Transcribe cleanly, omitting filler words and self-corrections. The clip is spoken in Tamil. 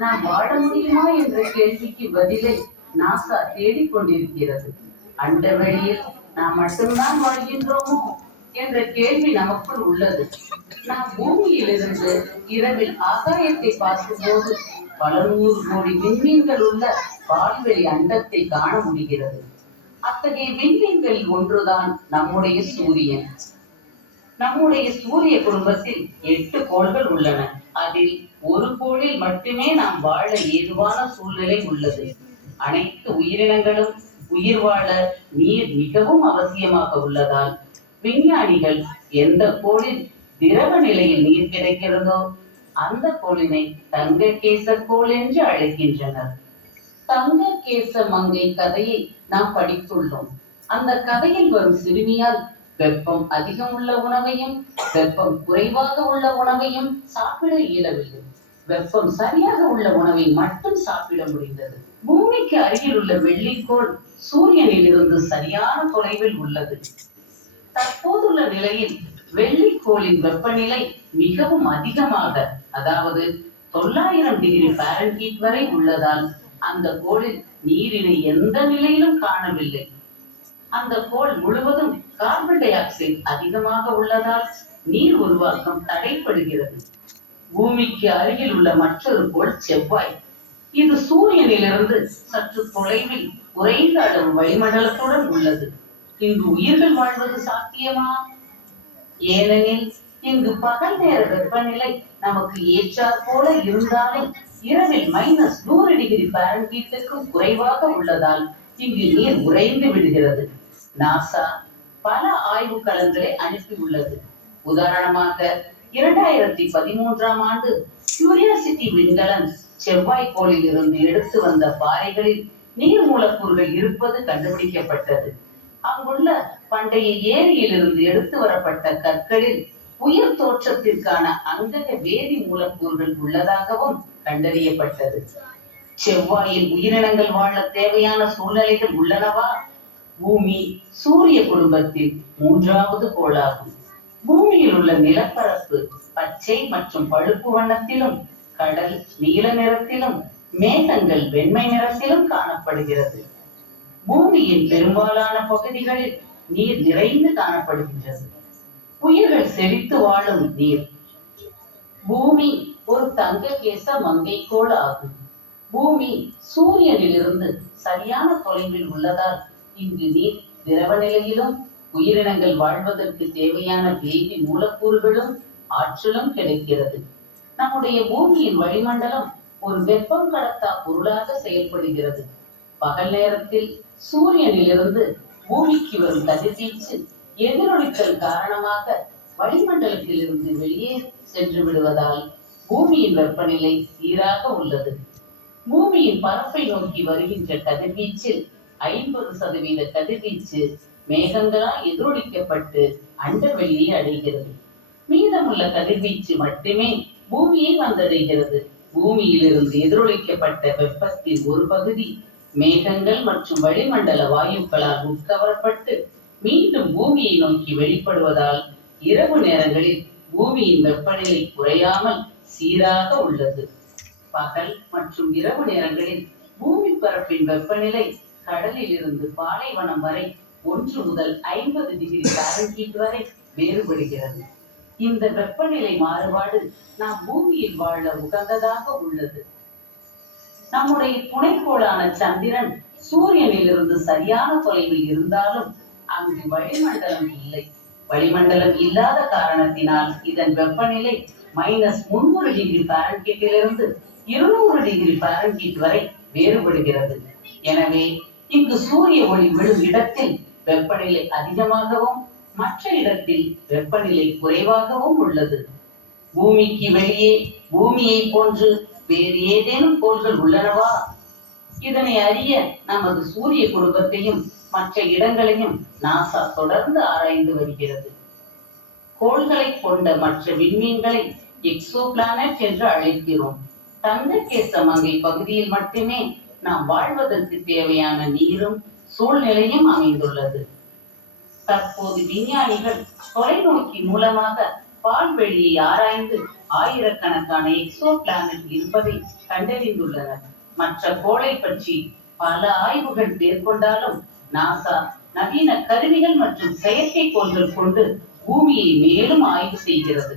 நாம் வாழ முடியுமா என்ற கேள்விக்கு பதிலை நாசா தேடிக்கொண்டிருக்கிறது. அண்டவெளியில் நாம் மட்டும்தான் வாழ்கின்றோமோ என்ற கேள்வி நமக்குள் உள்ளது. நாம் பூமியிலிருந்து இரவில் ஆகாயத்தை பார்க்கும் போது பல 100 கோடி விண்மீன்கள் உள்ள பால்வெளி அண்டத்தை காண முடிகிறது. அத்தகைய விண்மீன்களில் ஒன்றுதான் நம்முடைய சூரியன். நம்முடைய சூரிய குடும்பத்தில் 8 கோள்கள் உள்ளன. அதில் ஒரு கோளில் மட்டுமே நாம் வாழ ஏதுவான சூழ்நிலை உள்ளது. அனைத்து உயிரினங்களும் உயிர் வாழ நீர் மிகவும் அவசியமாக உள்ளதால் விஞ்ஞானிகள் எந்த கோளில் திரவ நிலையில் நீர் கிடைக்கிறதோ அந்த கோளினை தங்ககேச கோள் என்று அழைக்கின்றனர். தங்ககேச மங்கை கதையை நாம் படித்துள்ளோம். அந்த கதையில் வரும் சிறுமியால் வெப்பம் அதிகம் உள்ள உணவையும் வெப்பம் குறைவாக உள்ள உணவையும் சாப்பிட இயலவில்லை. வெப்பம் சரியாக உள்ள உணவை மட்டும் சாப்பிட முடிந்தது. பூமிக்கு அருகில் உள்ள வெள்ளிக்கோள் சூரியனில் இருந்து சரியான தொலைவில் உள்ளது. தற்போதுள்ள நிலையில் வெள்ளிக்கோளின் வெப்பநிலை மிகவும் அதிகமாக, அதாவது 900 டிகிரி ஃபாரன்ஹீட் வரை உள்ளதால் அந்த கோளில் நீரினை எந்த நிலையிலும் காணவில்லை. அந்த கோள் முழுவதும் கார்பன் டை ஆக்சைடு அதிகமாக உள்ளதால் நீர் உருவாக்கம் தடைப்படுகிறது. பூமிக்கு அருகில் உள்ள மற்றொரு கோள் செவ்வாய். இது சூரியனிலிருந்து சற்று தொலைவில் குறைந்த அளவு வளிமண்டலத்துடன் உள்ளது. இங்கு உயிர்கள் வாழ்வது சாத்தியமா? ஏனெனில் இங்கு பகல் நேர வெப்பநிலை நமக்கு ஏற்றாற் போல இருந்தாலும் இரவில் -100 டிகிரி ஃபாரன்ஹீட்டுக்கும் குறைவாக உள்ளதால் இங்கு நீர் உறைந்து விடுகிறது. நாசா பல ஆய்வு களங்களை அனுப்பியுள்ளது. உதாரணமாக 2013ஆம் ஆண்டு கியூரியாசிட்டி விண்கலன் செவ்வாய் கோளில் இருந்து எடுத்து வந்த பாறைகளில் நீர் மூலக்கூறுகள் இருப்பது கண்டுபிடிக்கப்பட்டது. அங்குள்ள பண்டைய ஏரியில் இருந்து எடுத்து வரப்பட்ட கற்களில் உயிர் தோற்றத்திற்கான அங்கக வேதி மூலக்கூறுகள் உள்ளதாகவும் கண்டறியப்பட்டது. செவ்வாயில் உயிரினங்கள் வாழ தேவையான சூழ்நிலைகள் உள்ளனவா? பூமி சூரிய குடும்பத்தில் 3வது கோளாகும். பூமியில் உள்ள நிலப்பரப்பு பச்சை மற்றும் பழுப்பு வண்ணத்திலும், கடல் நீல நிறத்திலும், மேகங்கள் வெண்மை நிறத்திலும் காணப்படுகிறது. பூமியின் பெரும்பாலான பகுதிகளில் நீர் நிறைந்து காணப்படுகின்றது. உயிர்கள் செழித்து வாழும் நீர். பூமி ஒரு தங்ககேச மங்கைக்கோள் ஆகும். பூமி சூரியனில் இருந்து சரியான தொலைவில் உள்ளதால் இங்கு நீர் திரவ நிலையிலும் உயிரினங்கள் வாழ்வதற்கு தேவையான வேதி மூலக்கூறுகளும் ஆற்றலும் கிடைக்கிறது. நம்முடைய பூமியின் வளிமண்டலம் ஒரு வெப்பம் கடத்தா பொருளாக செயல்படுகிறது. பகல் நேரத்தில் சூரியனில் இருந்து பூமிக்கு வரும் கதிர்வீச்சு எதிரொலித்தல் காரணமாக வளிமண்டலத்தில் இருந்து வெளியே சென்று விடுவதால் பூமியின் வெப்பநிலை சீராக உள்ளது. பூமியின் பரப்பை நோக்கி வருகின்ற கதிர்வீச்சில் 50% கதிர்வீச்சு மேகங்களால் எதிரொலிக்கப்பட்டு அண்டவெளியை அடைகிறது. மீதமுள்ள கதிர்வீச்சு மட்டுமே பூமியை வந்தடைகிறது. பூமியிலிருந்து எதிரொலிக்கப்பட்ட வெப்பத்தின் ஒரு பகுதி மேகங்கள் மற்றும் வளிமண்டல வாயுக்களால் உட்கவரப்பட்டு மீண்டும் பூமியை நோக்கி வெளிப்படுவதால் இரவு நேரங்களில் பூமியின் வெப்பநிலை குறையாமல் சீராக உள்ளது. பகல் மற்றும் இரவு நேரங்களில் பூமி பரப்பின் வெப்பநிலை கடலில் இருந்து பாலைவனம் வரை 1 முதல் 50 டிகிரி ஃபாரன்ஹீட் வரை வேறுபடுகிறது. இந்த வெப்பநிலை மாறுபாடு நாம் பூமியில் வாழ உகந்ததாக உள்ளது. நம்முடைய துணைக்கோளான சந்திரன் சூரியனில் இருந்து சரியான தொலைவில் இருந்தாலும் அங்கு வளிமண்டலம் இல்லை. வளிமண்டலம் இல்லாத காரணத்தினால் இதன் வெப்பநிலை -300 டிகிரி ஃபாரன்ஹீட்டிலிருந்து 200 டிகிரி ஃபாரன்ஹீட் வரை வேறுபடுகிறது. எனவே இங்கு சூரிய ஒளி விழும் இடத்தில் வெப்பநிலை அதிகமாகவும் மற்ற இடத்தில் வெப்பநிலை குறைவாகவும் உள்ளது. பூமிக்கு வெளியே பூமியை போன்று வேறு ஏதேனும் கோள்கள் உள்ளனவா? இதனை அறிய நமது சூரிய குடும்பத்தையும் மற்ற இடங்களையும் நாசா தொடர்ந்து ஆராய்ந்து வருகிறது. கோள்களை கொண்ட மற்ற விண்மீன்களை எக்ஸோ பிளானட் என்று அழைக்கிறோம். தங்ககேசமங்கை பகுதியில் மட்டுமே நாம் வாழ்வதற்கு தேவையான நீரும் சூழ்நிலையும் அமைந்துள்ளது. தற்போது விஞ்ஞானிகள் தொலைநோக்கி மூலமாக பால்வெளியை ஆராய்ந்து ஆயிரக்கணக்கான எக்ஸோ பிளானட் இருப்பதை கண்டறிந்துள்ளனர். மற்ற கோளை பற்றி பல ஆய்வுகள் மேற்கொண்டாலும் நாசா நவீன கருவிகள் மற்றும் செயற்கைக்கோள்கள் கொண்டு பூமியை மேலும் ஆய்வு செய்கிறது.